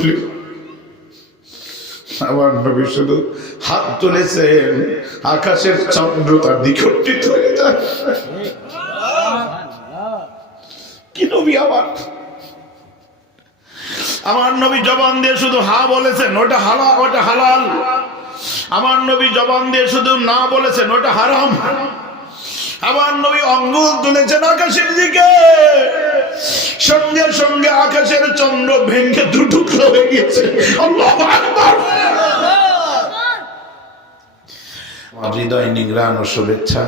তুলি। আমার নবী শুধু হাত তুলেছেন, আকাশের চন্দ্র তার নিকটিত হয়ে যায়। কি নবী আমার নবী জবান দিয়ে শুধু হা বলেছেন, ওটা হালাল, ওটা হালাল। আমার নবী জবান দিয়ে শুধু না বলেছেন, ওটা হারাম। আমার নবী আঙ্গুল তুলেছেন আকাশের দিকে, সঙ্গে সঙ্গে আকাশের চন্দ্র ভেঙে দুটুকরো হয়ে গেছে। আল্লাহু আকবার। হৃদয় নিংড়ান ও শুভেচ্ছা,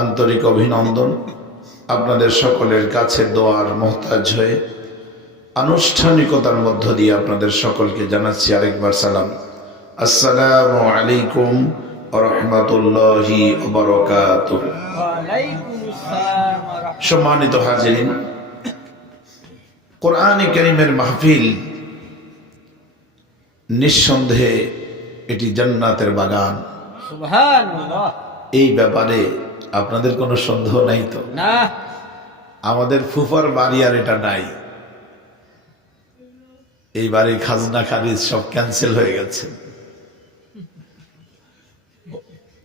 আন্তরিক অভিনন্দন। আপনাদের সকলের কাছে দোয়ার মুহতাজ হয়ে আনুষ্ঠানিকতার মধ্য দিয়ে আপনাদের সকলকে জানাচ্ছি আরেকবার সালাম। আসসালামু আলাইকুম ওয়া রাহমাতুল্লাহি ওয়া বারাকাতুহু। সম্মানিত হাজিরিন, কোরআনে কারীমের মাহফিল নিঃসন্দেহে এটি জান্নাতের বাগান। সুবহানাল্লাহ। এই ব্যাপারে আপনাদের কোনো সন্দেহ নাই তো? না। আমাদের ফুফার বাড়ি আর এটা নাই। এই বাড়ির খাজনা খারিজ সব ক্যান্সেল হয়ে গেছে।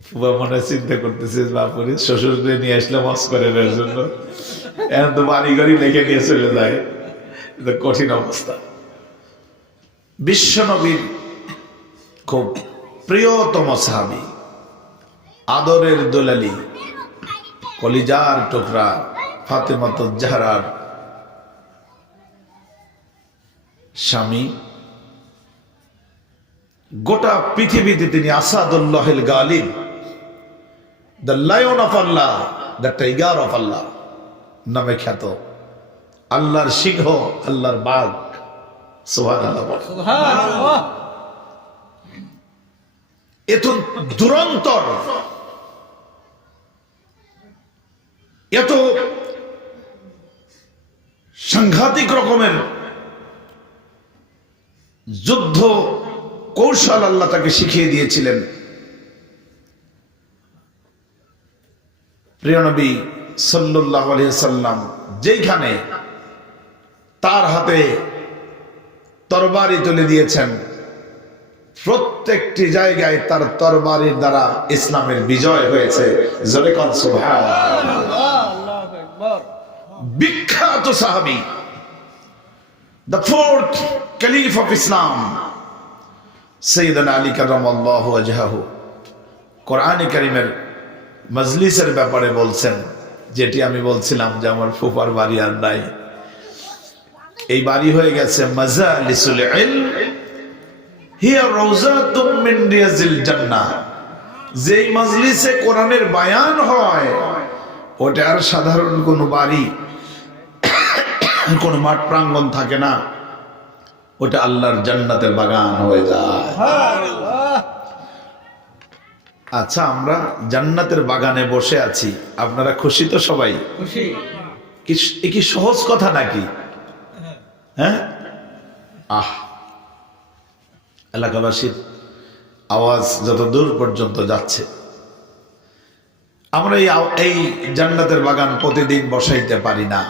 ফুফা মনে চিন্তা করতেছে, বাপুরে শ্বশুরকে নিয়ে আসলে মস করে নেওয়ার জন্য, এখন তো বাড়ি গাড়ি লেগে নিয়ে চলে যায়। কঠিন অবস্থা। বিশ্বনবীর খুব প্রিয়তম সাহাবী, আদরের দোলালি, কলিজার টুকরা ফাতেমাতুজ জাহরার স্বামী, গোটা পৃথিবীতে তিনি আসাদুল্লাহিল গালিব, the lion of Allah, the tiger of Allah নামে খ্যাত। আল্লাহর সিংহ, আল্লাহর বাঘ। সুবহানাল্লাহ। এত দুরন্তর, এত সাংঘাতিক রকমের যুদ্ধ কৌশল আল্লাহ তাকে শিখিয়ে দিয়েছিলেন। প্রিয় নবী সাল্লাল্লাহু আলাইহি সাল্লাম যেখানে তার হাতে তরবারি তুলে দিয়েছেন, প্রত্যেকটি জায়গায় তার তরবারির দ্বারা ইসলামের বিজয় হয়েছে। জোরে কোন সুবহানাল্লাহ। আল্লাহু আকবার। বিখ্যাত সাহাবী, the fourth caliph of Islam, সাইয়েদনা Ali কারামাল্লাহু ওয়াজহাহু, কোরআনে কারীমের মজলিসের ব্যাপারে বলছেন, যেটি আমি বলছিলাম যে আমার ফুফার বাড়ি আর নাই। এই বাড়ি হয়ে গেছে মাজালিসুল ইলম হিয়া রাউযাতুম মিন রিয়াজিল জান্নাহ। যেই মজলিসে কোরআনের বায়ান হয়, ওটা আর সাধারণ কোনো বাড়ি, কোনো মাঠ প্রাঙ্গণ থাকে না, ওটা আল্লাহর জান্নাতের বাগান হয়ে যায়। আচ্ছা, আমরা জান্নাতের বাগানে বসে আছি, আপনারা খুশি তো? সবাই খুশি? কি সহজ কথা নাকি? হ্যাঁ, এলাকাবাসীর আওয়াজ যত দূর পর্যন্ত যাচ্ছে, আমরা এই জান্নাতের বাগান প্রতিদিন বসাইতে পারি না।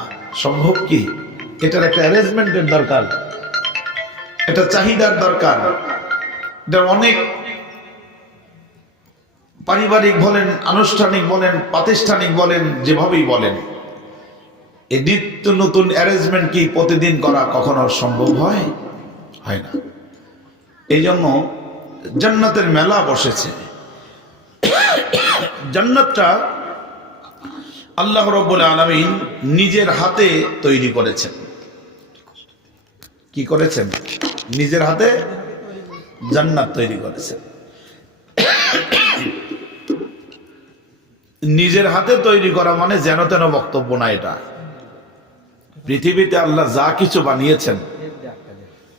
সম্ভব কি? এটার একটা অ্যারেঞ্জমেন্টের দরকার, এটা চাহিদার দরকার। এটা অনেক পারিবারিক বলেন, আনুষ্ঠানিক বলেন, প্রাতিষ্ঠানিক বলেন, যেভাবেই বলেন, এই নিত্য নতুন অ্যারেঞ্জমেন্ট কি প্রতিদিন করা কখনো সম্ভব হয়? হয় না। এই জন্য জান্নাতের মেলা বসেছে। জান্নাতটা আল্লাহ রাব্বুল আলামিন নিজের হাতে তৈরি করেছেন। কি করেছেন? নিজের হাতে জান্নাত তৈরি করেছেন। নিজের হাতে তৈরি করা মানে যেন তেন বক্তব্য না। এটা পৃথিবীতে আল্লাহ যা কিছু বানিয়েছেন,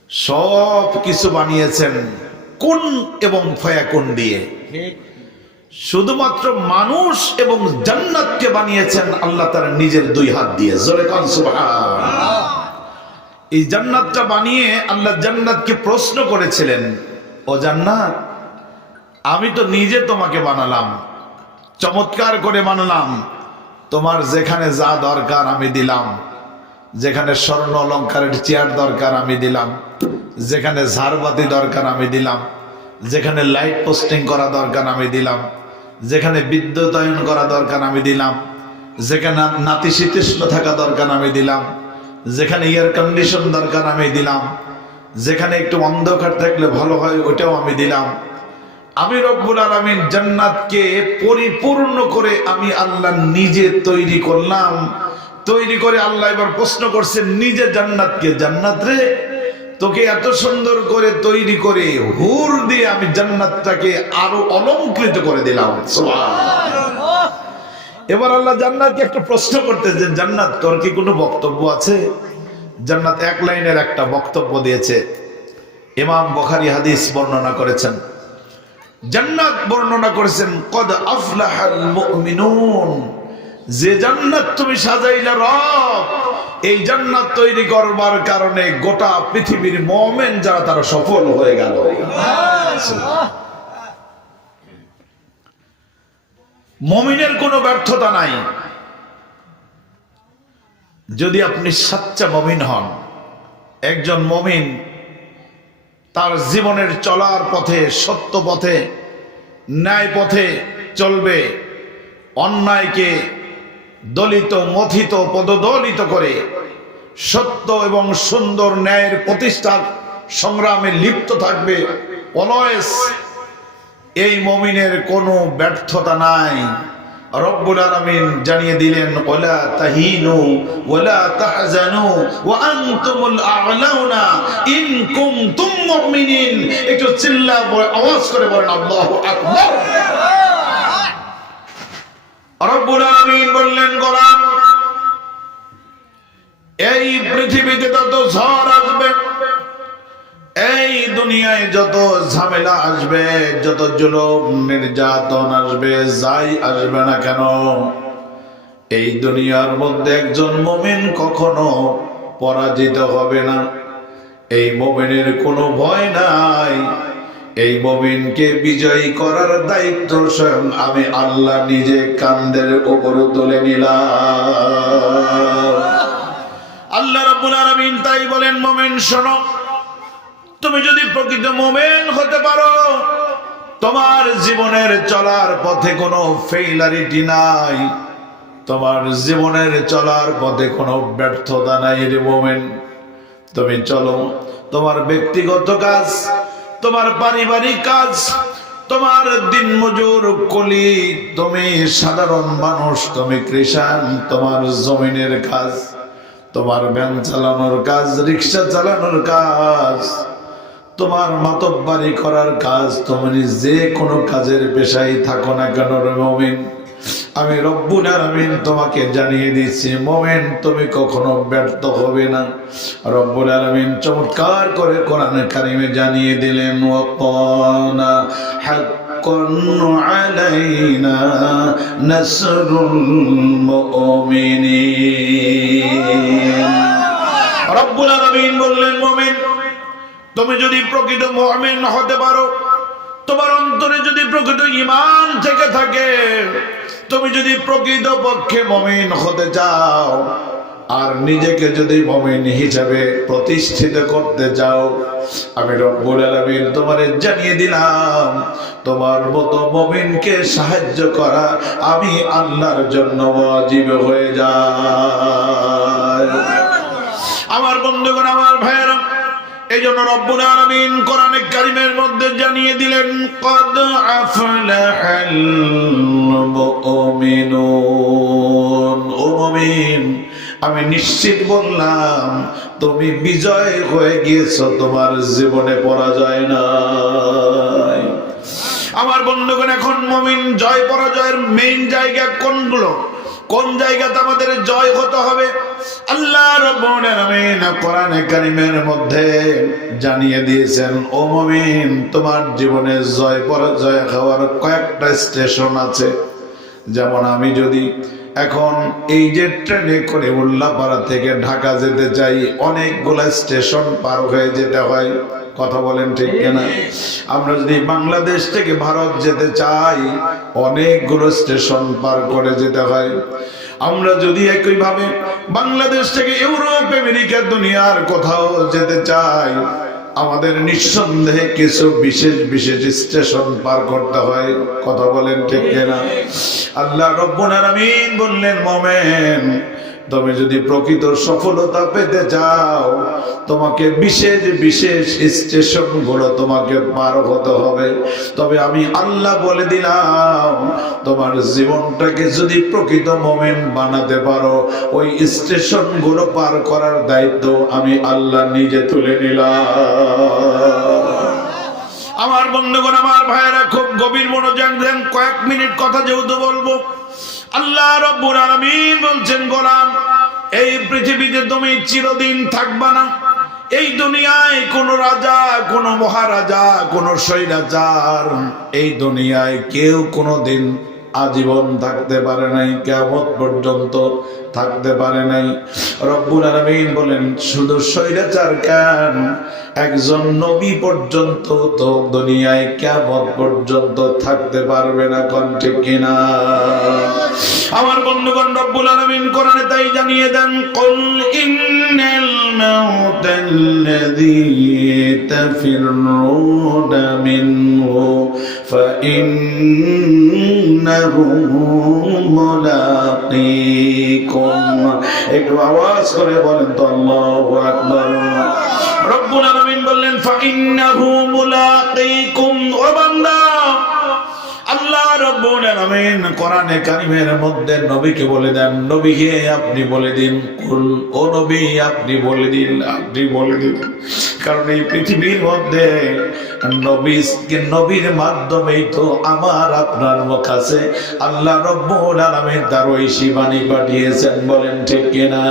সব কিছু বানিয়েছেন কুন এবং ফায়াকুন দিয়ে। শুধুমাত্র মানুষ এবং জান্নাতকে বানিয়েছেন আল্লাহ তার নিজের দুই হাত দিয়ে। জোরে কান সুবহানাল্লাহ। এই জান্নাতটা বানিয়ে আল্লাহ জান্নাতকে প্রশ্ন করেছিলেন, ও জান্নাত, আমি তো নিজে তোমাকে বানালাম, চমৎকার করে বানালাম, তোমার যেখানে যা দরকার আমি দিলাম, যেখানে স্বর্ণ অলংকারের চেয়ার দরকার আমি দিলাম, যেখানে ঝাড়বাতি দরকার আমি দিলাম, যেখানে লাইট পোস্টিং করা দরকার আমি দিলাম, যেখানে বিদ্যুতায়ন করা দরকার আমি দিলাম, যেখানে নাতিশীতোষ্ণ থাকা দরকার আমি দিলাম, যেখানে এয়ার কন্ডিশন দরকার আমি দিলাম, যেখানে একটু অন্ধকার থাকলে ভালো হয় ওটাও আমি দিলাম। আমি রব্বুল আলামিন জান্নাতকে পরিপূর্ণ করে আমি আল্লাহ নিজে তৈরি করলাম। তৈরি করে আল্লাহ এবার প্রশ্ন করছেন নিজে জান্নাতকে, জান্নাত রে তোকে এত সুন্দর করে তৈরি করে হুর দিয়ে আমি জান্নাতটাকে আরো অলংকৃত করে দিলাম। সুবহানাল্লাহ। এবার আল্লাহ জান্নাতকে একটা প্রশ্ন করতেছে, জান্নাত তোর কি কোনো বক্তব্য আছে? জান্নাত এক লাইনের একটা বক্তব্য দিয়েছে। ইমাম বুখারী হাদিস বর্ণনা করেছেন, জান্নাত বর্ণনা করেছেন, কদ আফলাহাল মুমিনুন, যে জান্নাত তুমি সাজাইলা রব, এই জান্নাত তৈরি করবার কারণে গোটা পৃথিবীর মুমিন যারা তারা সফল হয়ে গেল। মুমিনের কোনো ব্যর্থতা নাই। যদি আপনি সচ্চা মুমিন হন, একজন মুমিন তার জীবনের চলার পথে সত্য পথে ন্যায় পথে চলবে, অন্যায়কে দলিত মথিত পদদলিত করে সত্য এবং সুন্দর ন্যায়ের প্রতিষ্ঠার সংগ্রামে লিপ্ত থাকবে অলওয়েজ। এই মুমিনের কোনো ব্যর্থতা নাই। রব্বুল আলামিন জানিয়ে দিলেন, ওয়ালা তাহিনু ওয়ালা তাহজানু ওয়া আনতুমুল আ'লাউনা ইন কুনতুম মুমিনিন। একটু চিল্লা আওয়াজ করে বলেন আল্লাহু আকবার। রব্বুল আলামিন বললেন, গোলাম এই পৃথিবীতে যত ঝড় আসবে, এই দুনিয়ায় যত ঝামেলা আসবে, যত জুলুম নির্যাতন আসবে, যাই আসবে না কেন, এই দুনিয়ার মধ্যে একজন মুমিন কখনো পরাজিত হবে না। এই মুমিনের কোনো ভয় নাই। এই মুমিনকে বিজয়ী করার দায়িত্ব স্বয়ং আমি আল্লাহ নিজে কাঁধের উপর তুলে নিলাম। আল্লাহ রাব্বুল আলামিন তাই বলেন, মুমিন শোনো, তুমি যদি প্রকৃত মুমিন হতে পারো, তোমার জীবনের চলার পথে কোনো ফেইলারিটি নাই, তোমার জীবনের চলার পথে কোনো ব্যর্থতা নাই রে মুমিন। তুমি চলো, তোমার ব্যক্তিগত কাজ, তোমার পারিবারিক কাজ, তোমার দিনমজুর কুলি, তুমি সাধারণ মানুষ, তুমি কৃষক, তোমার জমিনের কাজ, তোমার ভ্যান চালানোর কাজ, রিক্সা চালানোর কাজ, তোমার মাতব্বারি করার কাজ, তুমি যে কোনো কাজের পেশায় থাকো না কেন রে মুমিন, আমি রব্বুল আলামিন তোমাকে জানিয়ে দিচ্ছি, মুমিন তুমি কখনো ব্যর্থ হবে না। রব্বুল আলামিন চমৎকার করে কোরআনে কারিমে জানিয়ে দিলেন, ওয়াকানা হাক্কান আলাইনা নাসরুল মুমিনিন। রব্বুল আলামিন বললেন, মুমিন তুমি যদি প্রকৃত মুমিন হতে পারো, তোমার অন্তরে যদি প্রকৃত ঈমান থেকে থাকে, তুমি যদি প্রকৃত পক্ষে মুমিন হতে চাও, আর নিজেকে যদি মুমিন হিসাবে প্রতিষ্ঠিত করতে চাও, আমি রব্বুল আলামিন তোমারে জানিয়ে দিলাম, তোমার মতো মুমিনকে সাহায্য করা আমি আল্লাহর জন্য ওয়াজিব হয়ে যায়। আমার বন্ধুগণ, আমার ভাইয়েরা, এই জন্য রব্বুল আলামিন কোরআনে কারীমের মধ্যে জানিয়ে দিলেন, কদ আফলাহাল মুমিনুন। ও মুমিন, আমি নিশ্চিত বললাম তুমি বিজয় হয়ে গিয়েছো, তোমার জীবনে পরাজয় নাই। আমার বন্ধুগণ, এখন মুমিন জয় পরাজয়ের মেইন জায়গা কোনগুলো, কোন জায়গাতে আমাদের জয় হতে হবে? আল্লাহ রাব্বুল আলামিন কোরআনে কারীমের মধ্যে জানিয়ে দিয়েছেন, ও মুমিন, তোমার জীবনে জয় পরাজয় হওয়ার কয়েকটা স্টেশন আছে। যেমন আমি যদি এখন এই যে ট্রেনে করে উল্লাপাড়া থেকে ঢাকা যেতে চাই, অনেকগুলা স্টেশন পার হয়ে যেতে হয়, কথা বলেন ঠিক কিনা? আমরা যদি বাংলাদেশ থেকে ভারত যেতে চাই, অনেকগুলো স্টেশন পার করে যেতে হয়। আমরা যদি একইভাবে বাংলাদেশ থেকে ইউরোপ, আমেরিকা, দুনিয়ার কোথাও যেতে চাই, আমাদের নিঃসন্দেহে কিছু বিশেষ বিশেষ স্টেশন পার করতে হয়। কথা বলেন ঠিক কিনা? আল্লাহ রাব্বুল আলামিন বললেন, মুমিন তুমি যদি প্রকৃত সফলতা পেতে চাও তোমাকে বিশেষ বিশেষ স্টেশন গুলো তোমাকে পার হতে হবে। তবে আমি আল্লাহ বলে দিলাম, তোমার জীবনটাকে যদি প্রকৃত মুমিন বানাতে পারো ওই স্টেশন গুলো পার করার দায়িত্ব আমি আল্লাহ নিজে তুলে নিলাম। আমার বন্ধুগণ, আমার ভাইয়েরা, খুব গভীর মনোযোগ দেন। কয়েক মিনিট কথা যেহেতু বলবো, আল্লাহ রাব্বুল আলামিন বলছেন, গোলাম এই পৃথিবীতে তুমি চিরদিন থাকবা না। এই দুনিয়ায় কোন রাজা, কোন মহারাজা, কোন স্বৈরাচার এই দুনিয়ায় কেউ কোনোদিন আজীবন থাকতে পারে নাই, কিয়ামত পর্যন্ত থাকতে পারে নাই। রব্বুল আলামিন বলেন, শুধু স্বৈরাচার কেন, একজন নবী পর্যন্ত তো দুনিয়ায় কিয়ামত পর্যন্ত থাকতে পারবে না। কোন ঠিক কিনা? আমার বন্ধুগণ, রব্বুল আলামিন কোরআনে তাই জানিয়ে দেন, কুল ইন্নাল মাউতাল্লাযী তাফিরুনা মিনহু ফাইন্নাহু মুলাকীকুম। একটু আওয়াজ করে বলেন তো আল্লাহু আকবার। রব্বুল আলামিন বললেন, ফাইন্নাহু মুলাকীকুম। ও বান্দা, আল্লাহ রাব্বুল আলামিন কোরআনে কারীমের মধ্যে নবীকে বলে দেন, নবী হে আপনি বলে দিন, কুল, ও নবী আপনি বলে দিন, আপনি বলে দিন। কারণ এই পৃথিবীর মধ্যে নবীর মাধ্যমেই তো আমার আপনার কাছে আল্লাহ রাব্বুল আলামিন তার ঐশী বাণী পাঠিয়েছেন। বলেন ঠিক কিনা?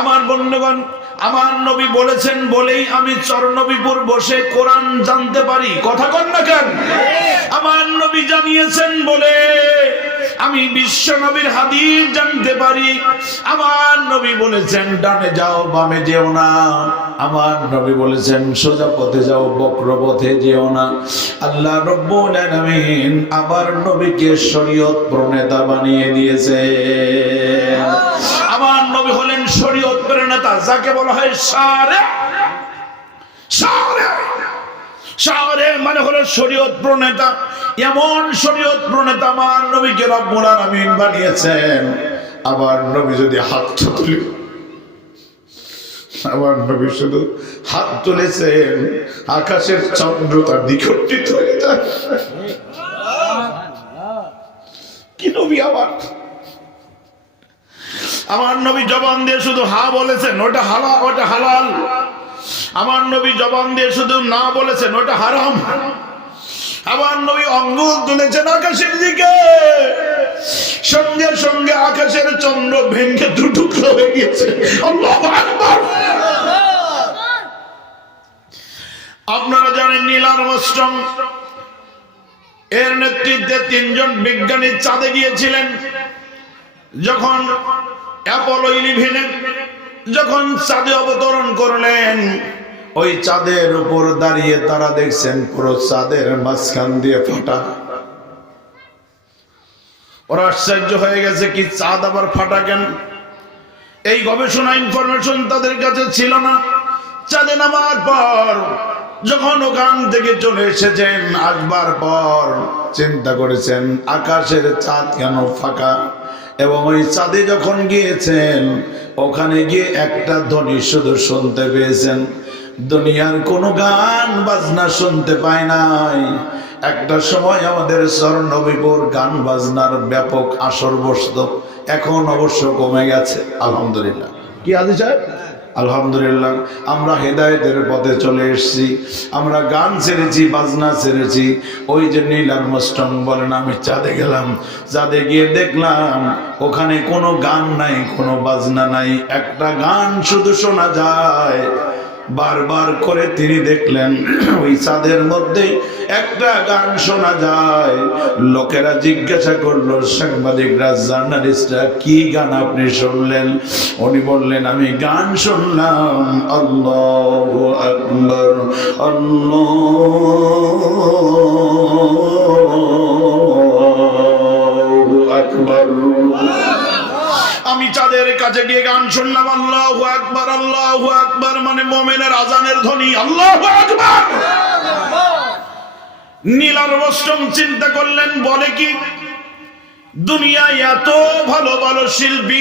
আমার বন্ধুগণ, আমার নবী বলেছেন বলেই আমি চরনবীপুর বসে কোরআন জানতে পারি। কথা কন না কেন? আমার নবী জানিয়েছেন বলে আমি বিশ্ব নবীর হাদিস জানতে পারি। আমার নবী বলেছেন ডানে যাও বামে যেও না। আমার নবী বলেছেন সোজা পথে যাও বক্র পথে যেও না। আল্লাহ রাব্বুল আলামিন আমার নবীকে শরীয়ত প্রণেতা বানিয়ে দিয়েছে। আমার নবী হলেন শরীয়ত প্রণেতা, যাকে বলা হয় শারে। শারে মানে হলো শরীয়ত প্রণেতা। এমন শরীয়ত প্রণেতা আমার নবীকে রব্বুল আলামিন বানিয়েছেন। আবার নবী যদি হাত তুলে, আমার নবী শুধু হাত তুলেছেন, আকাশের চন্দ্র তার দ্বিখণ্ডিত হয়ে যায়। কি নবী আমার নবী জবান দিয়ে শুধু হা বলেছেন, ওটা হালাল, ওটা হালাল। আমার নবী জবান দিয়ে শুধু না বলেছেন, ওটা হারাম। আমার নবী আঙ্গুল তুলেছেন আকাশের দিকে, সঙ্গে সঙ্গে আকাশের চন্দ্র ভেঙে দুটুকরো হয়ে গেছে। আল্লাহু আকবার। আপনারা জানেন নীল আর্মস্ট্রং এর নেতৃত্বে 3 জন বিজ্ঞানী চাঁদে গিয়েছিলেন। যখন অ্যাপোলো 11 যখন চাঁদে অবতরণ করলেন, ওই চাঁদের উপর দাঁড়িয়ে তারা দেখছেন পুরো চাঁদের মাঝখান দিয়ে ফাটা। ওরা আশ্চর্য হয়ে গেছে, কি চাঁদ আবার ফাটা কেন? এই গবেষণা ইনফরমেশন তাদের কাছে ছিল না। চাঁদে নামার পর যখন ওখান থেকে চলে এসেছেন, আসবার পর চিন্তা করেছেন আকাশের চাঁদ কেন ফাঁকা। এবং ওই চাঁদে যখন গিয়েছেন, ওখানে গিয়ে একটা ধ্বনি শুধু শুনতে পেয়েছেন। দুনিয়ার কোনো গান বাজনা শুনতে পায় নাই। একটা সময় আমাদের স্বর্ণবীপুর গান বাজনার ব্যাপক আসর বসতো, এখন অবশ্য কমে গেছে। আলহামদুলিল্লাহ। কি আজি সাহেব? আলহামদুলিল্লাহ, আমরা হেদায়েতের পথে চলে এসেছি। আমরা গান ছেড়েছি, বাজনা ছেড়েছি। ওই যে নীল আর্মস্ট্রং বলেন, আমি চাঁদে গেলাম, চাঁদে গিয়ে দেখলাম ওখানে কোনো গান নাই, কোনো বাজনা নাই, একটা গান শুধু শোনা যায়। বারবার করে তিনি দেখলেন ওই চাঁদের মধ্যে একটা গান শোনা যায়। লোকেরা জিজ্ঞাসা করলো, সাংবাদিকরা, জার্নালিস্টরা, কি গান আপনি শুনলেন? উনি বললেন, আমি গান শুনলাম আল্লাহু আকবার, আল্লাহু আকবার। আমি চাঁদের কাছে গিয়ে গান শুনলাম আল্লাহু আল্লাহু আকবার মানে মুমিনের আজানের ধ্বনি, আল্লাহু আকবার। নীল আর্মস্ট্রং চিন্তা করলেন, বলে কি দুনিয়ায় এত ভালো ভালো শিল্পী,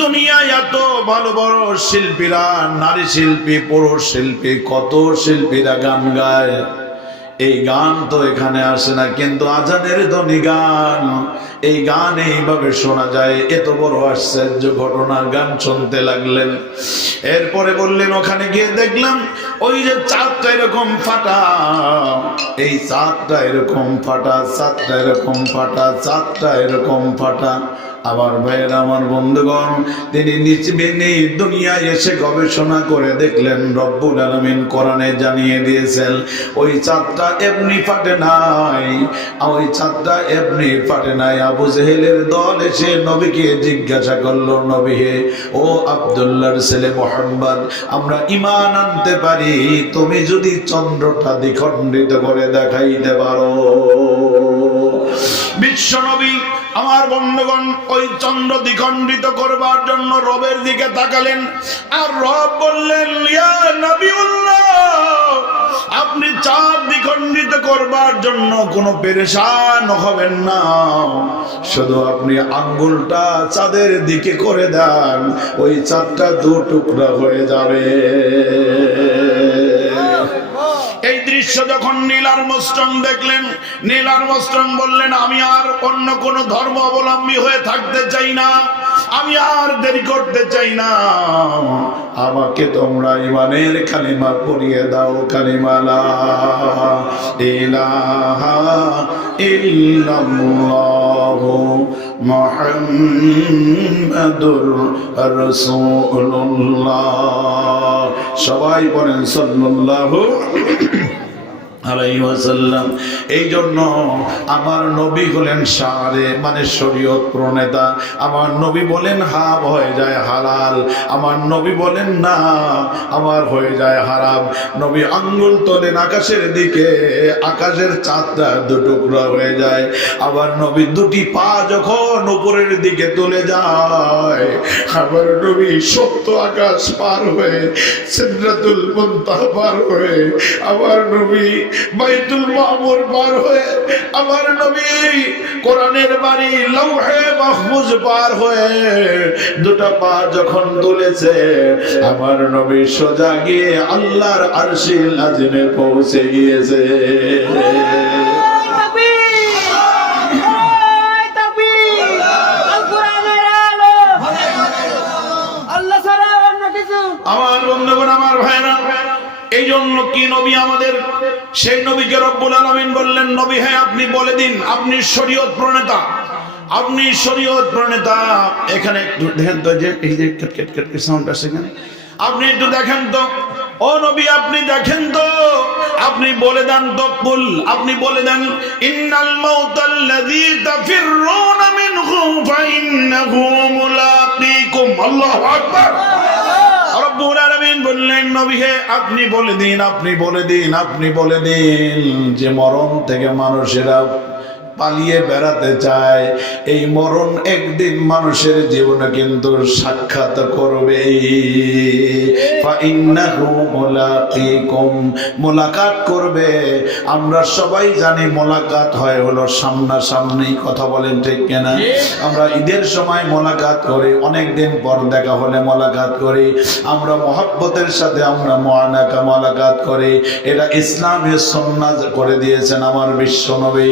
দুনিয়ায় এত ভালো বড় শিল্পীরা, নারী শিল্পী, পুরুষ শিল্পী, কত শিল্পীরা গান গায়, এই গান তো এখানে আসে না, কিন্তু আজানের ধ্বনি গান, এই গান এইভাবে শোনা যায়। এত বড় আশ্চর্য ঘটনার গান শুনতে লাগলেন। এরপরে বললেন, ওখানে গিয়ে দেখলাম ওই যে চাঁদটা এরকম ফাটা, এই চাঁদটা এরকম ফাটা, চাঁদটা এরকম ফাটা, চাঁদটা এরকম ফাটা। আমার ভাইয়ের, আমার বন্ধুগণ, তিনি নিচে দুনিয়ায় এসে গবেষণা করে দেখলেন রব্বুল আলামিন কোরআনে জানিয়ে দিয়েছেন ওই চাঁদটা এমনি ফাটে নাই, ওই চাঁদটা এমনি ফাটে নাই। আবু জেহেলের দল এসে নবীকে জিজ্ঞাসা করলো, নবী হে, ও আব্দুল্লাহর ছেলে মুহাম্মদ, আমরা ঈমান আনতে পারি তুমি যদি চন্দ্রটা দ্বিখণ্ডিত করে দেখাইতে পারো। বিশ্ব নবী, আমার বন্ধুগণ, ওই চন্দ্র দ্বিখণ্ডিত করবার জন্য রবের দিকে তাকালেন, আর রব বললেন, ইয়া নবিউল্লাহ, আপনি চাঁদ দ্বিখণ্ডিত করবার জন্য কোনো পেরেশান হবেন না, শুধু আপনি আঙ্গুলটা চাঁদের দিকে করে দেন, ওই চাঁদটা দু টুকরা হয়ে যাবে। এই দৃশ্য যখন নীল আর্মস্ট্রং দেখলেন, নীল আর্মস্ট্রং বললেন, আমি আর অন্য কোন ধর্ম অবলম্বী হয়ে থাকতে চাই না, আমি আর দেরি করতে চাই না, আমাকে তোমরা ঈমানের কালিমা পড়িয়ে দাও, কালিমা লা ইলাহা ইল্লাল্লাহু মুহাম্মাদুর রাসূলুল্লাহ। সবাই বলেন সাল্লাল্লাহু আলাইহি ওয়াসাল্লাম। এই জন্য আমার নবী হলেন শারে, মানে শরীয়ত প্রণেতা। আমার নবী বলেন হা হয়ে যায় হালাল, আমার নবী বলেন না আমার হয়ে যায় হারাম। নবী আঙ্গুল তোলেন আকাশের দিকে, আকাশের চাঁদটা দুটুকরা হয়ে যায়। আবার নবী দুটি পা যখন উপরের দিকে তুলে যায়, আবার নবী সপ্ত আকাশ পার হয়ে, সিদরাতুল মুনতাহা পার হয়ে, আবার নবী বাইতুল মামুর পার হয়ে, আমার নবী কোরআনের বাড়ি লৌহে মাহফুজ পার হয়ে দুটো পা যখন তুলেছে, আমার নবী সোজা গিয়ে আল্লাহর আরশিল আজিমে পৌঁছে গিয়েছে। আমার বন্ধুগণ, আমার ভাইরা, এই জন্য কি নবী আমাদের, সেই নবীকে রব্বুল আলামিন বললেন, নবী হ্যাঁ আপনি বলে দিন, আপনি শরীয়ত প্রণেতা, আপনি শরীয়ত প্রণেতা। এখানে একটু দেখেন তো, যে এই যে কেট সাউন্ড আসে এখানে, আপনি একটু দেখেন তো, ও নবী আপনি দেখেন তো, আপনি বলে দেন তো, কুল, আপনি বলে দেন, ইন্নাল মাউতাল্লাযী তাফিররুনা মিনহু ফাইন্নাহু মুলাকীকুম। আল্লাহু আকবার। রব্বুল আলামিন বললেন, নবী হে আপনি বলে দিন, আপনি বলে দিন, আপনি বলে দিন যে মরণ থেকে মানুষেরা পালিয়ে বেড়াতে চায়, এই মরণ একদিন মানুষের জীবনে কিন্তু সাক্ষাৎ করবে। মোলাকাত করবে। আমরা সবাই জানি মোলাকাত হয় হলো সামনাসামনি, কথা বলেন ঠিক কিনা? আমরা ঈদের সময় মোলাকাত করি, অনেকদিন পর দেখা হলে মোলাকাত করি, আমরা মহব্বতের সাথে আমরা মোলাকাত করি। এটা ইসলামের সুন্নাত করে দিয়েছেন আমার বিশ্ব নবী।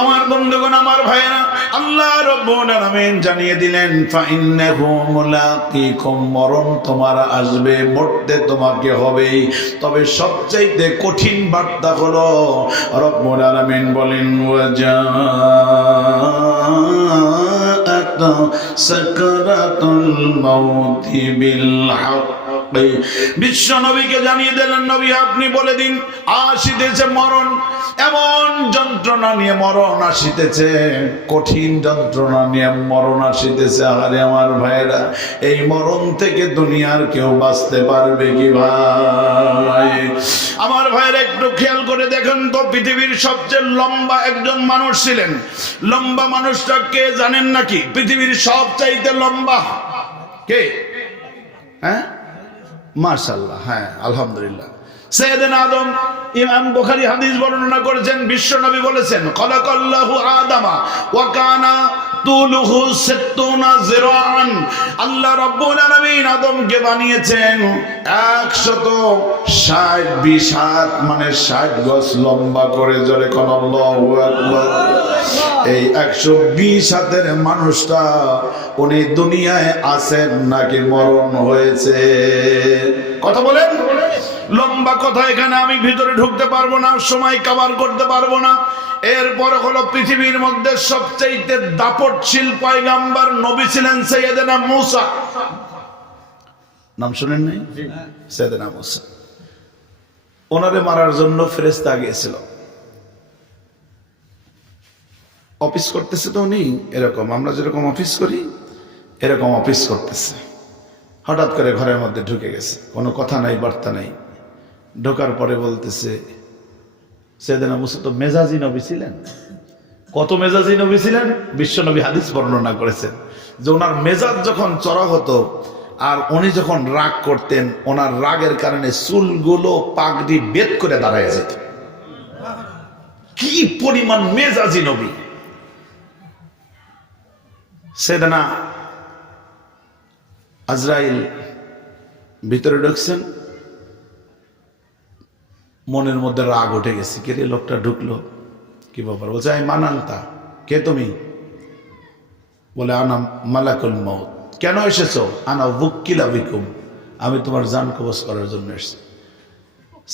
আমার বন্ধুগণ, আমার ভাইরা, আল্লাহ রাব্বুল আলামিন জানিয়ে দিলেন, ফাইন্নাহু মুলাকীকুম, মরণ তোমার আসবে, মরতে তোমাকে হবেই। তবে সবচাইতে কঠিন বার্তা হলো রব্বুল আলামিন বলেন, ওয়াজাআত সাকরাতুল মাউতি বিল হক। বিশ্ব নবীকে জানিয়ে দিলেন, নবী আপনি বলে দিন, আসিতেছে মরণ, এমন যন্ত্রণা নিয়ে মরণ আসিতেছে, কঠিন যন্ত্রণা নিয়ে মরণ আসিতেছে। আরে আমার ভাইরা, এই মরণ থেকে দুনিয়ার কেউ বাঁচতে পারবে কি ভাই? আমার ভাইরা একটু খেয়াল করে দেখেন তো, পৃথিবীর সবচেয়ে লম্বা একজন মানুষ ছিলেন। লম্বা মানুষটা কে জানেন নাকি? পৃথিবীর সবচাইতে লম্বা কে? হ্যাঁ, মাশাআল্লাহ, হ্যাঁ আলহামদুলিল্লাহ। সাইয়েদনা আদম, ইমাম বুখারী হাদিস বর্ণনা করেছেন, বিশ্ব নবী বলেছেন, খালাকাল্লাহু আদামা ওয়া কানা তুলুহু 60 যিরাআন। আল্লাহ রাব্বুল আলামিন আদমকে বানিয়েছেন 120 হাত, মানে 60 গজ লম্বা করে। জোরে কোন আল্লাহু আকবার। এই 120 হাতের মানুষটা উনি দুনিয়ায় আছেন নাকি মরণ হয়েছে? কথা বলেন। লম্বা কথা, এখানে আমি ভিতরে ঢুকতে পারবো না, সময় কভার করতে পারবো না। এরপর হলো পৃথিবীর মধ্যে সবচেয়ে দাপটশীল পয়গাম্বর নবী ছিলেন সাইয়েদনা মূসা। নাম শুনেন নাই? সাইয়েদনা মূসা। ওনারে মারার জন্য ফেরেশতা গিয়েছিল। অফিস করতেছে তো উনি, এরকম আমরা যেরকম অফিস করি এরকম অফিস করতেছে। হঠাৎ করে ঘরের মধ্যে ঢুকে গেছে, কোনো কথা নাই, বার্তা নাই। ঢোকার পরে বলতেছে, সাইয়েদনা মূসা তো মেজাজি নবী ছিলেন। কত মেজাজি নবী ছিলেন? বিশ্ব নবী হাদিস বর্ণনা করেছেন যে ওনার মেজাজ যখন চড়া হতো আর উনি যখন রাগ করতেন, ওনার রাগের কারণে চুলগুলো পাগড়ি বেদ করে দাঁড়ায় যেত। কি পরিমাণ মেজাজি নবী! সাইয়েদনা আজরাইল ভিতরে ঢুকছেন, মনের মধ্যে রাগ উঠে গেছে, কে রে লোকটা ঢুকলো, কি ব্যাপার? বলছে, আমি মানান্তা। কে তুমি? বলে, আনা মালাকুল মউত। কেন এসেছো? আনা ওয়াক্কিলা বিকুম, আমি তোমার জান কবজ করার জন্য এসেছি।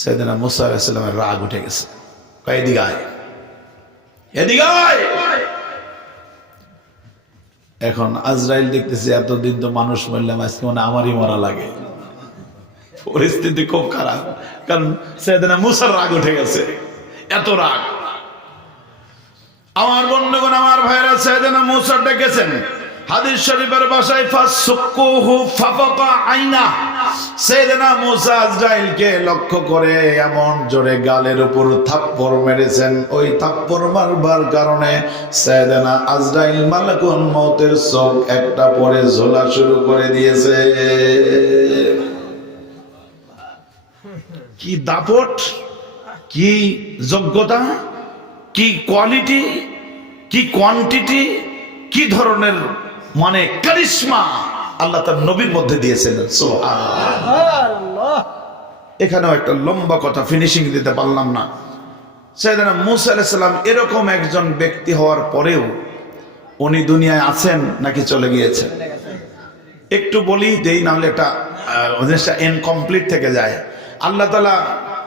সাইয়েদনা মূসা আলাইহিস সালামের রাগ উঠে গেছে, কয় এদিকে আয়, এদিকে আয়। এখন আজরাইল দেখতেছে এতদিন তো মানুষ মরলাম, আজকে মানে আমারই মরা লাগে। পরিস্থিতি খুব খারাপ, কারণ সাইয়েদনা মূসার রাগ উঠে গেছে, এত রাগ। আমার বন্ধুগণ, আমার ভাইরা, সাইয়েদনা মূসা ডেকেছেন। হাদিস শরীফের ভাষায় ফাসুকুহু ফাফাকা আইনা। সাইয়েদনা মূসা আজরাইলকে লক্ষ্য করে এমন জোরে গালের উপর থাপ্পড় মেরেছেন। ওই থাপ্পড় মারবার কারণে সাইয়েদনা আজরাইল মালাকুল মউতের চোখ একটা পরে ঝোলা শুরু করে দিয়েছে। কি দাপট, কি যোগ্যতা, কি কোয়ালিটি, কি কোয়ান্টিটি, কি ধরনের মানে কারিশমা আল্লাহ তার নবীর মধ্যে দিয়েছেন। সুবহানাল্লাহ। এখানেও একটা লম্বা কথা ফিনিশিং দিতে পারলাম না। সাইয়েদনা মূসা আলাইহিস সালাম এরকম একজন ব্যক্তি হওয়ার পরেও উনি দুনিয়ায় আছেন নাকি চলে গিয়েছেন? একটু বলি দেই, না হলে এটা জিনিসটা ইনকমপ্লিট থেকে যায়। আল্লাহ তাআলা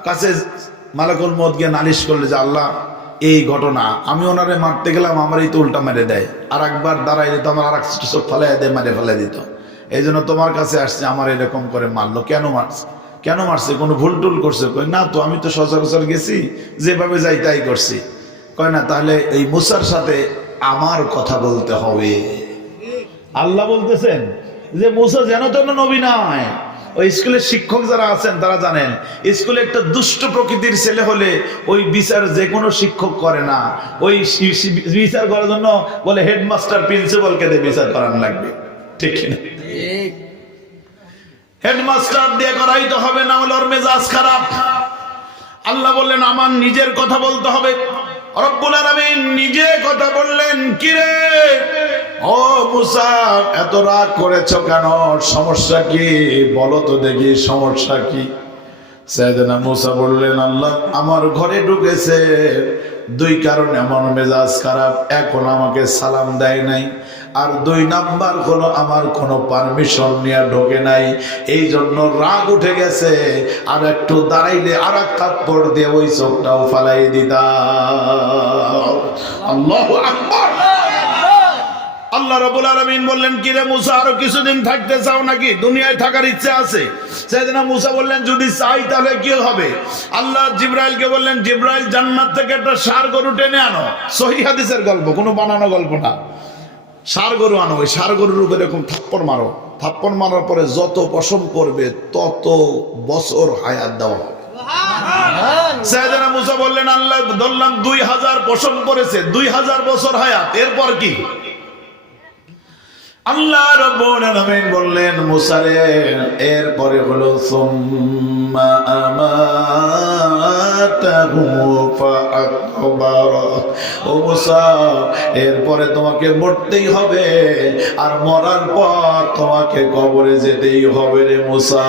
কাছে মালাকুল মউত গিয়ে নালিশ করলে যে, আল্লাহ এই ঘটনা, আমি ওনারে মারতে গেলাম, আমারই তো উল্টা মেরে দেয়, আর একবার দাঁড়াইলে তো আমার আর এক চোখ ফেলাই দেয়, মারে ফেলাই দিত। এই জন্য তোমার কাছে আসছে, আমার এরকম করে মারলো। কেন মারছে? কেন মারছে? কোনো ভুল টুল করছে? কই না তো, আমি তো সচরাচর গেছি, যেভাবে যাই তাই করছি। কয় না, তাহলে এই মূসার সাথে আমার কথা বলতে হবে। আল্লাহ বলতেছেন যে মূসা যেন তেন নবী নয়। ওই স্কুলের শিক্ষক যারা আছেন তারা জানেন, স্কুলে একটা দুষ্ট প্রকৃতির ছেলে হলে ওই বিচার যে কোনো শিক্ষক করে না। ওই বিচার করার জন্য বলে হেডমাস্টার প্রিন্সিপালকে দিয়ে বিচার করানো লাগবে, ঠিক কিনা? হেডমাস্টার দিয়ে করাইতে হবে, না হলে ওর মেজাজ খারাপ। আল্লাহ বললেন আমার নিজের কথা বলতে হবে। রব্বুল আলামিন নিজে কথা বললেন, কিরে ও মূসা, এত রাগ করেছো কেন? সমস্যা কি বলো তো দেখি, সমস্যা কি? সাইয়েদনা মূসা বললেন, আল্লাহ আমার ঘরে ঢুকেছে, দুই কারণে আমার মেজাজ খারাপ। এখন আমাকে সালাম দেয় নাই, আর দুই নাম্বার হলো আমার কোনো পারমিশন নিয়ে ঢোকে নাই, এই জন্য রাগ উঠে গেছে। আর একটু দাঁড়াইলে আর এক থাপ্পড় দিয়ে ওই চোখটাও ফালাই দিতাম। আল্লাহু আকবার। আল্লাহ রাব্বুল আলামিন বললেন, কিরে মূসা, আরো কিছুদিন থাকতে চাও নাকি? দুনিয়ায় থাকার ইচ্ছে আছে? সাইয়েদনা মূসা বললেন, যদি চাই তাহলে কি হবে? আল্লাহ জিবরাইলকে বললেন, জিবরাইল জান্নাত থেকে একটা ষাঁড় গরু টেনে আনো। সহিহ হাদিসের গল্প, কোনো বানানো গল্প না। ষাঁড় গরু আনো, ওই ষাঁড় গরুর উপরে এরকম থাপ্পড় মারো। থাপ্পড় মারার পরে যত পশম পড়বে তত বছর হায়াত দেওয়া হবে। সাইয়েদনা মূসা বললেন, আল্লাহ ধরলাম 2000 পশম পড়েছে, 2000 বছর হায়াত, এরপর কি? আল্লাহ রাব্বুল আলামিন বললেন মুসা রে, এরপরে হলো সুম্মা আমাতাহু ফাআকবার। ও মুসা, এরপরে তোমাকে মরতেই হবে, আর মরার পর তোমাকে কবরে যেতেই হবে রে মুসা।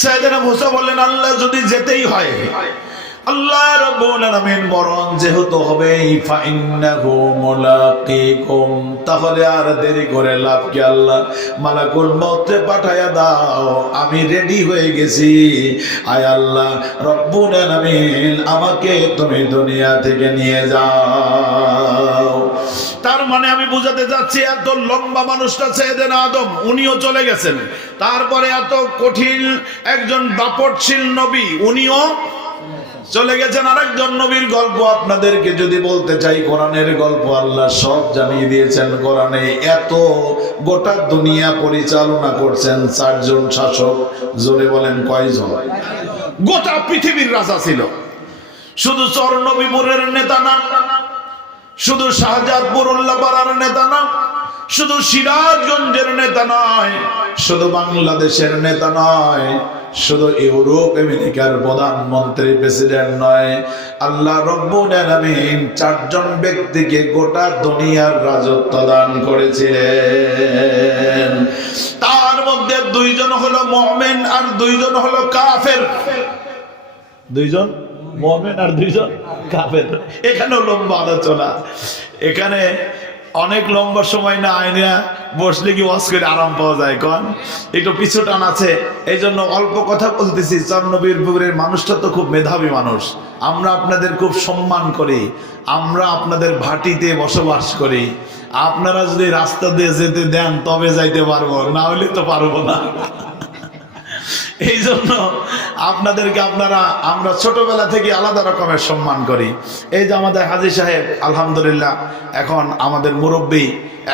সাইয়েদনা মুসা বললেন, আল্লাহ যদি যেতেই হয়, আল্লাহ রাব্বুল আলামিন বরং যেহেতু হবে ফা ইন্নাহু মুলাকিকুম, তাহলে আর দেরি করে লাভ কি? আল্লাহ মালাকুল মউতকে পাঠায়া দাও, আমি রেডি হয়ে গেছি। আয় আল্লাহ রাব্বুল আলামিন, আমাকে তুমি দুনিয়া থেকে নিয়ে যাও। তার মানে আমি বুঝাতে যাচ্ছি, এত লম্বা মানুষটা সাইয়েদনা আদম, উনিও চলে গেছেন। তারপরে এত কঠিন একজন দাপটশীল নবী, উনিও চলে গেছেন। আরেকজন নবীর গল্প আপনাদেরকে যদি বলতে চাই, কোরআনের গল্প আল্লাহ সব জানিয়ে দিয়েছেন কোরআনে। এত গোটা দুনিয়া পরিচালনা করছেন 4 জন শাসক। জোরে বলেন কয়জন? গোটা পৃথিবীর রাজা ছিল। শুধু চরনবীপুরের নেতা না, শুধু শাহজাদপুর উল্লাপাড়ার নেতা না, শুধু সিরাজগঞ্জের নেতা নয়, শুধু বাংলাদেশের নেতা নয়, শুধু ইউরোপ আমেরিকার প্রধানমন্ত্রী প্রেসিডেন্ট নয়, আল্লাহ রাব্বুল আলামিন 4 জন ব্যক্তিকে গোটা দুনিয়ার রাজত্ব দান করেছিলেন। তার মধ্যে 2 জন হলো মুমিন আর 2 জন হলো কাফের। 2 জন মুমিন আর 2 জন কাফের। এখানেও লম্বা আলোচনা, এখানে অনেক লম্বা সময় না আইনা বসলে কি ওয়াজ করে আরাম পাওয়া যায়? কোন একটু পিছু টান আছে, এই জন্য অল্প কথা বলতেছি। চরনবীরপুরের মানুষটা তো খুব মেধাবী মানুষ, আমরা আপনাদের খুব সম্মান করি, আমরা আপনাদের ভাটিতে বসবাস করি। আপনারা যদি রাস্তা দিয়ে যেতে দেন তবে যাইতে পারবো, না হলে তো পারবো না। এই জন্য আপনাদেরকে আমরা ছোটবেলা থেকে আলাদা রকমের সম্মান করি। এই যে আমাদের হাজী সাহেব, আলহামদুলিল্লাহ এখন আমাদের মুরব্বী,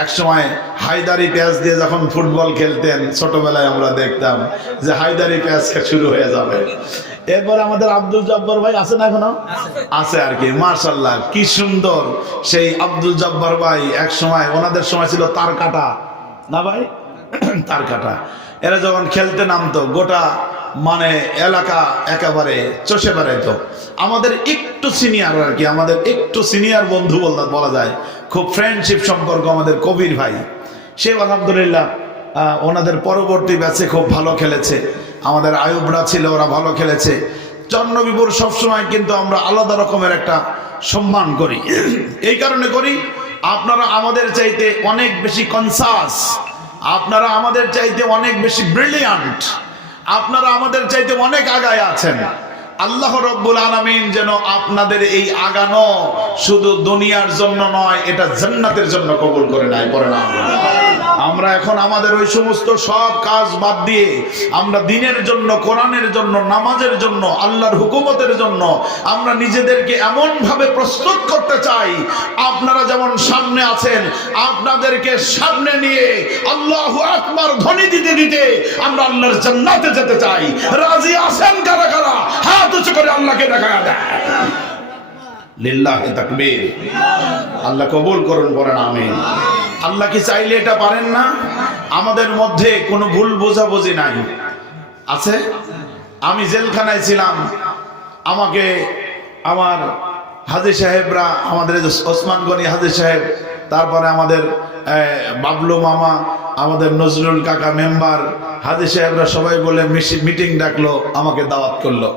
একসময় হায়দারি পেঁয়াজ দিয়ে যখন ফুটবল খেলতেন, ছোটবেলায় আমরা দেখতাম যে হায়দারি পেঁয়াজ শুরু হয়ে যাবে। এরপরে আমাদের আব্দুল জব্বার ভাই আছে না, এখনো আছে আর কি, মাশাআল্লাহ কি সুন্দর। সেই আব্দুল জব্বার ভাই এক সময়, ওনাদের সময় ছিল তার কাটা, না ভাই তার কাটা। এরা যখন খেলতে নামতো গোটা মানে এলাকা একেবারে চষে বেড়াইতো। আমাদের একটু সিনিয়র আর কি, আমাদের একটু সিনিয়র বন্ধু বলা যায়, খুব ফ্রেন্ডশিপ সম্পর্ক আমাদের কবির ভাই, সে আলহামদুলিল্লাহ ওনাদের পরবর্তী ব্যাচে খুব ভালো খেলেছে। আমাদের আয়ুবরা ছিল, ওরা ভালো খেলেছে। চরনবীপুর সবসময় কিন্তু আমরা আলাদা রকমের একটা সম্মান করি। এই কারণে করি, আপনারা আমাদের চাইতে অনেক বেশি কনসাস, আপনারা আমাদের চাইতে অনেক বেশি ব্রিলিয়ান্ট, আপনারা আমাদের চাইতে অনেক আগায় আছেন। আল্লাহ রাব্বুল আলামিন যেন আপনাদের এই আগানো শুধু দুনিয়ার জন্য নয়, এটা জান্নাতের জন্য কবুল করে নেয়। পরে না আমরা এখন আমাদের ওই সমস্ত সব কাজ বাদ দিয়ে আমরা দিনের জন্য, কোরআনের জন্য, নামাজের জন্য, আল্লাহর হুকুমতের জন্য আমরা নিজেদেরকে এমন ভাবে প্রস্তুত করতে চাই, আপনারা যেমন সামনে আছেন, আপনাদেরকে সামনে নিয়ে আল্লাহু আকবার ধ্বনি দিতে দিতে আমরা আল্লাহর জান্নাতে যেতে চাই। রাজি আছেন কারা কারা? হাত উঁচু করে আল্লাহকে দেখা দেয়। লিল্লাহি তাকবীর। আল্লাহ কবুল করুন, পড়েন আমিন। আল্লাহ কি চাইলে এটা পারেন না? আমাদের মধ্যে কোনো ভুল বোঝাবুঝি নাই আছে। আমি জেলখানায় ছিলাম, আমাকে আমার হাজী সাহেবরা, আমাদের ওসমান গনি হাজী সাহেব, তারপরে আমাদের বাবলু মামা, আমাদের নজরুল কাকা মেম্বার, হাজী সাহেবরা সবাই বলে মিটিং ডাকলো, আমাকে দাওয়াত করলো।